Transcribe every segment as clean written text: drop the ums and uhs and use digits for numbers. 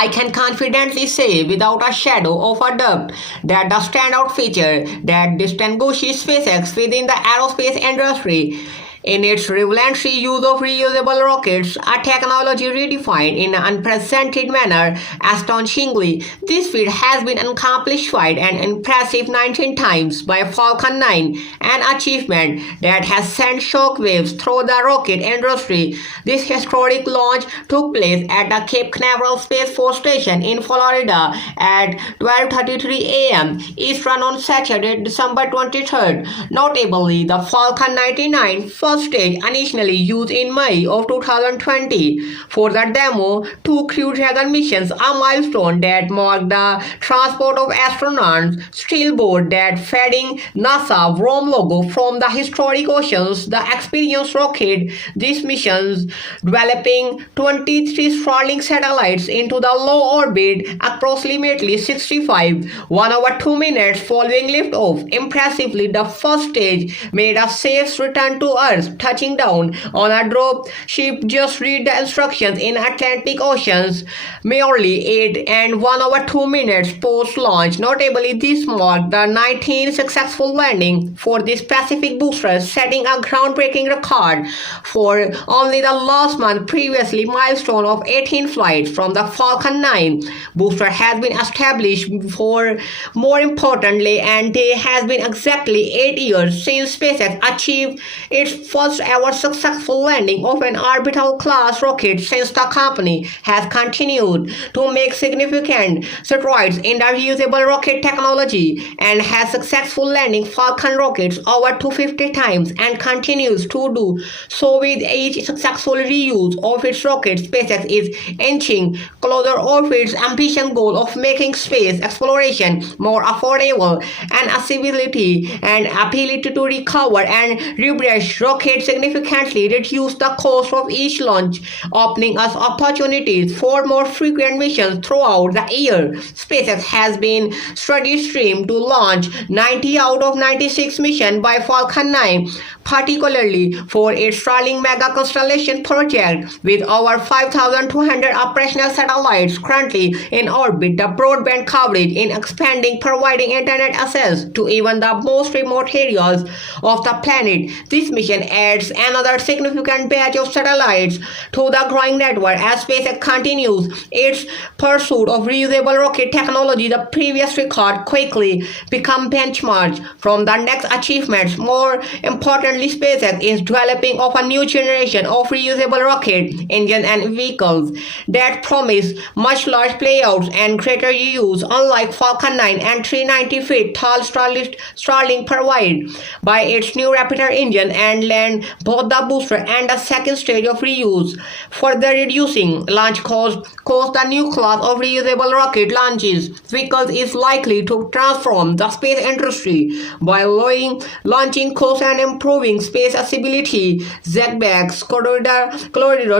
I can confidently say without a shadow of a doubt that the standout feature that distinguishes SpaceX within the aerospace industry in its revolutionary use of reusable rockets, a technology redefined in an unprecedented manner. Astonishingly, this feat has been accomplished an impressive 19 times by Falcon 9, an achievement that has sent shockwaves through the rocket industry. This historic launch took place at the Cape Canaveral Space Force Station in Florida at 12:33 a.m. Eastern on Saturday, December 23rd. Notably, the Falcon 99 first stage initially used in May of 2020 for the demo two Crew Dragon missions, a milestone that marked the transport of astronauts still aboard that fading NASA Rome logo from the historic oceans. The experienced rocket these missions developing 23 Starlink satellites into the low orbit approximately 65 1 hour 2 minutes following liftoff. Impressively, the first stage made a safe return to Earth, touching down on a drop ship. Just read the instructions in Atlantic Oceans merely 8 and 1 hour 2 minutes post-launch. Notably, this marked the 19th successful landing for this Pacific booster, setting a groundbreaking record for only the last month. Previously, milestone of 18 flights from the Falcon 9 booster has been established for more importantly, and it has been exactly 8 years since SpaceX achieved its first ever successful landing of an orbital class rocket. Since the company has continued to make significant strides in the reusable rocket technology and has successfully landing Falcon rockets over 250 times and continues to do so with each successful reuse of its rockets. SpaceX is inching closer to its ambitious goal of making space exploration more affordable and accessibility and ability to recover and rebreathe rockets significantly reduce the cost of each launch, opening us opportunities for more frequent missions throughout the year. SpaceX has been steady stream to launch 90 out of 96 missions by Falcon 9, particularly for its Starlink mega constellation project. With over 5,200 operational satellites currently in orbit, the broadband coverage is expanding, providing internet access to even the most remote areas of the planet. This mission adds another significant batch of satellites to the growing network as SpaceX continues its pursuit of reusable rocket technology. The previous record quickly become benchmarks from the next achievements. More importantly, SpaceX is developing of a new generation of reusable rocket engines and vehicles that promise much larger payouts and greater reuse, unlike Falcon 9 and 390 feet tall Starlink provided by its new Raptor engine and land both the booster and the second stage of reuse, further reducing launch costs. The new class of reusable rocket launches vehicles is likely to transform the space industry by lowering launching costs and improving space accessibility. Setback's corridor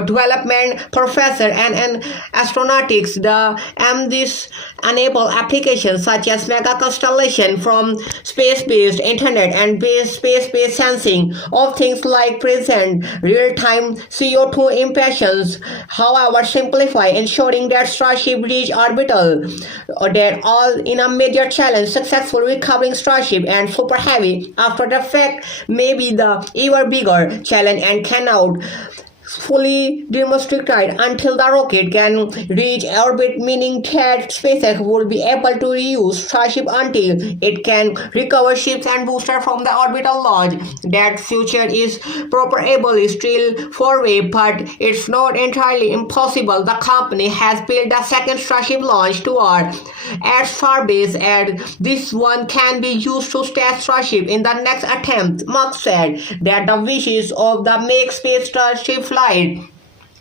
development professor and astronautics this enable applications such as mega constellation from space-based internet and space-based sensing of things like present real-time CO2 emissions. However, simplify ensuring that Starship reach orbital that all in a major challenge. Successful recovering Starship and Super Heavy after the fact may be the even bigger challenge and cannot fully demonstrated until the rocket can reach orbit, meaning that SpaceX will be able to reuse Starship until it can recover ships and boosters from the orbital launch. That future is probably still far away, but it's not entirely impossible. The company has built the second Starship launch toward at Starbase, and this one can be used to test Starship in the next attempt. Musk said that the wishes of the make space Starship flight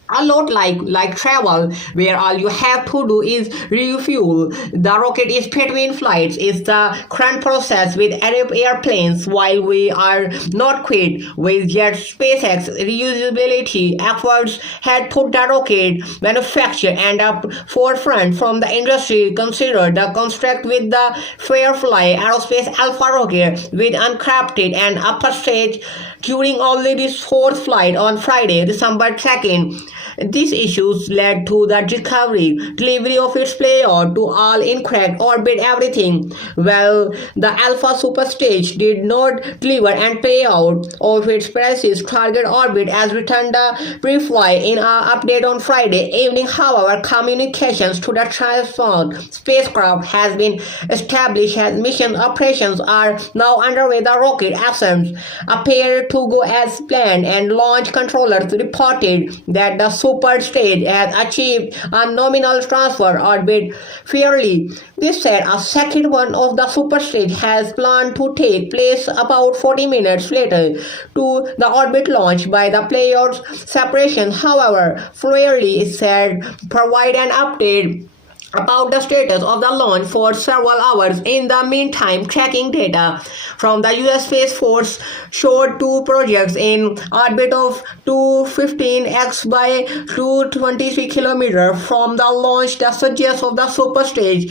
a lot like travel, where all you have to do is refuel. The rocket is between flights is the current process with airplanes. While we are not quit with yet, SpaceX reusability efforts had put the rocket manufacturer and up forefront from the industry. Consider the construct with the Firefly aerospace alpha rocket with uncrafted and upper stage during only this fourth flight on Friday, December 2nd. These issues led to the recovery, delivery of its payload to all incorrect orbit everything. Well, the Alpha superstage did not deliver and pay out of its precise target orbit as returned the Firefly in an update on Friday evening. However, communications to the transformed spacecraft has been established as mission operations are now underway. The rocket ascents appear to go as planned, and launch controllers reported that the super stage has achieved a nominal transfer orbit fairly. This said a second one of the super stage has planned to take place about 40 minutes later to the orbit launch by the payload's separation. However, Fairley said provide an update about the status of the launch for several hours. In the meantime, tracking data from the US Space Force showed two projects in orbit of 215x by 223 km from the launch that suggests of the superstage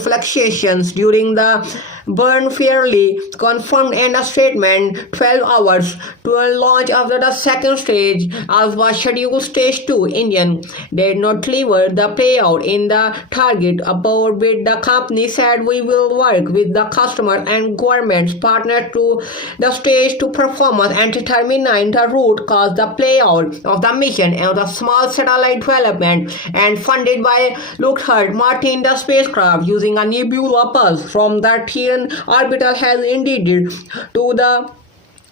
fluctuations during the burn. Fairly confirmed in a statement 12 hours to a launch after the second stage Alpha scheduled stage 2 engine did not deliver the payout in the target about which the company said we will work with the customer and governments partner to the stage to performance and determine the root cause the playout of the mission and the small satellite development and funded by Lockheed Martin. The spacecraft using a nebula pulse from the Tian orbital has indeed to the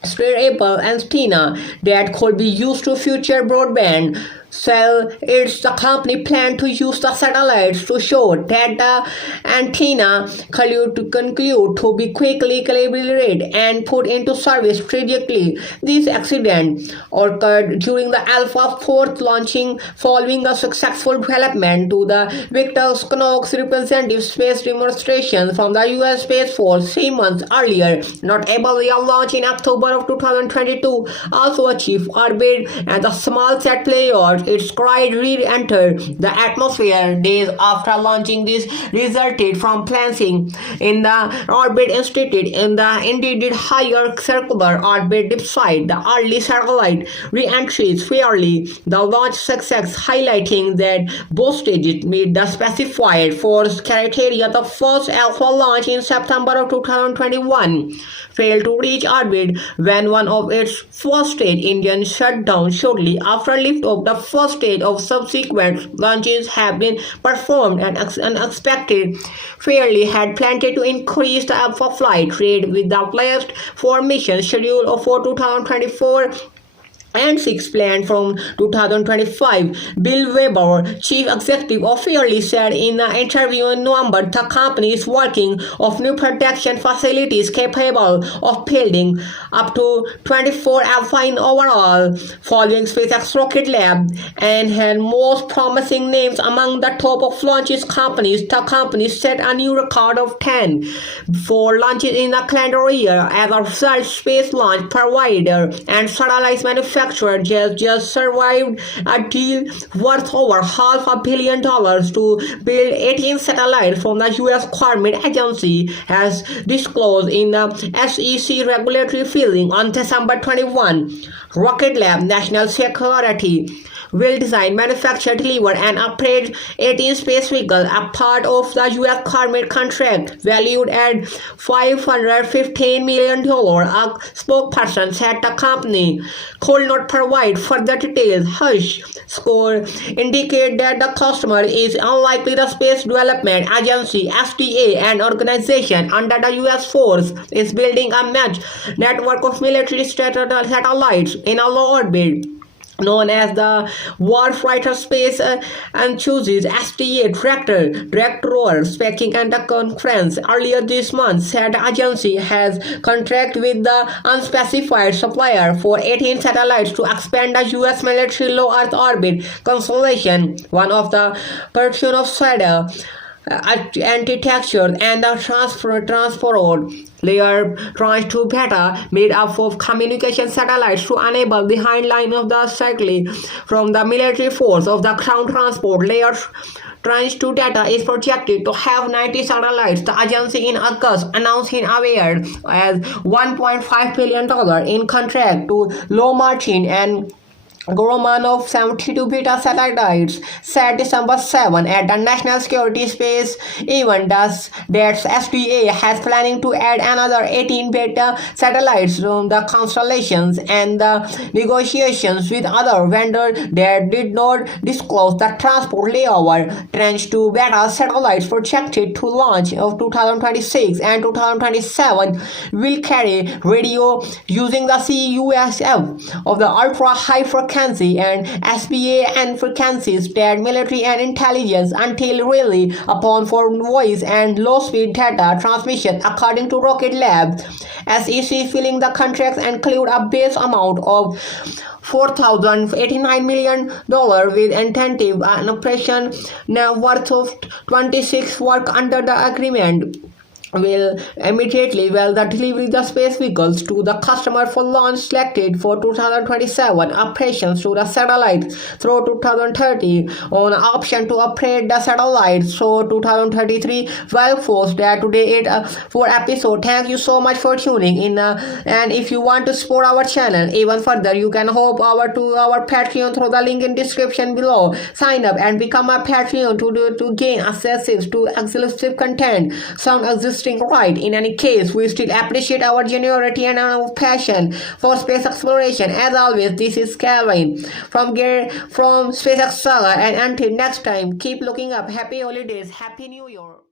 steerable antenna that could be used to future broadband cell. It's the company plan to use the satellites to show that the antenna conclude to be quickly calibrated and put into service strategically. This accident occurred during the Alpha 4th launching following a successful development to the Victor Knox representative space demonstration from the US Space Force 3 months earlier. Notably, a launch in October of 2022 also achieved orbit and the small set payload its cried re-entered the atmosphere days after launching. This resulted from placing in the orbit instead in the indeed higher circular orbit despite the early satellite re-entries. Fairly, the launch success highlighting that both stages meet the specified force criteria. The first Alpha launch in September of 2021 failed to reach orbit when one of its first stage engines shut down shortly after liftoff. The first stage of subsequent launches have been performed and unexpected. Fairly had planned to increase the Alpha flight rate with the last 4 missions scheduled for 2024 and 6 planned from 2025. Bill Weber, chief executive of Fairly, said in an interview in November the company is working on new production facilities capable of building up to 24 Alpha in overall, following SpaceX Rocket Lab, and had most promising names among the top of launches companies. The company set a new record of 10 for launches in a calendar year. As a result, space launch provider and satellite manufacturer just survived a deal worth over $500 million to build 18 satellites from the U.S. Government agency, has disclosed in the SEC regulatory filing on December 21. Rocket Lab National Security will design, manufacture, deliver, and operate 18 space vehicles, a part of the U.S. government contract valued at $515 million. A spokesperson said the company could not provide further details. Hush score indicate that the customer is unlikely. The Space Development Agency (SDA), an organization under the U.S. Force, is building a mesh network of military satellites in a low orbit known as the Warfighter Space Enthusiast. SDA Director speaking at the conference earlier this month said the agency has contracted with the unspecified supplier for 18 satellites to expand the U.S. military low Earth orbit constellation. One of the pursuit of Saga anti-texture and the transport layer tranche to beta made up of communication satellites to enable the line of the cycle from the military force of the ground transport layer. Tranche 2 data is projected to have 90 satellites. The agency in August announced in aware as $1.5 billion in contract to Lockheed Martin and Gromov 72 beta satellites set December 7 at the National Security Space event. Thus, that SDA has planning to add another 18 beta satellites to the constellations, and the negotiations with other vendors that did not disclose the transport layover. Tranche 2 beta satellites projected to launch of 2026 and 2027 will carry radio using the CUSF of the ultra high frequency and SBA frequencies that military and intelligence until really upon for voice and low-speed data transmission, according to Rocket Lab. SEC filling the contracts include a base amount of $4,089 million with incentive and operation worth of 26 work under the agreement will immediately the delivery the space vehicles to the customer for launch selected for 2027 operations to the satellite through 2030 on option to upgrade the satellite so 2033 well forced that today it for episode. Thank you so much for tuning in and if you want to support our channel even further you can hop over to our Patreon through the link in description below. Sign up and become a Patreon to gain access to exclusive content sound existing right. In any case, we still appreciate our generosity and our passion for space exploration. As always, this is Kevin from SpaceX Saga, and until next time, keep looking up. Happy holidays, happy new year.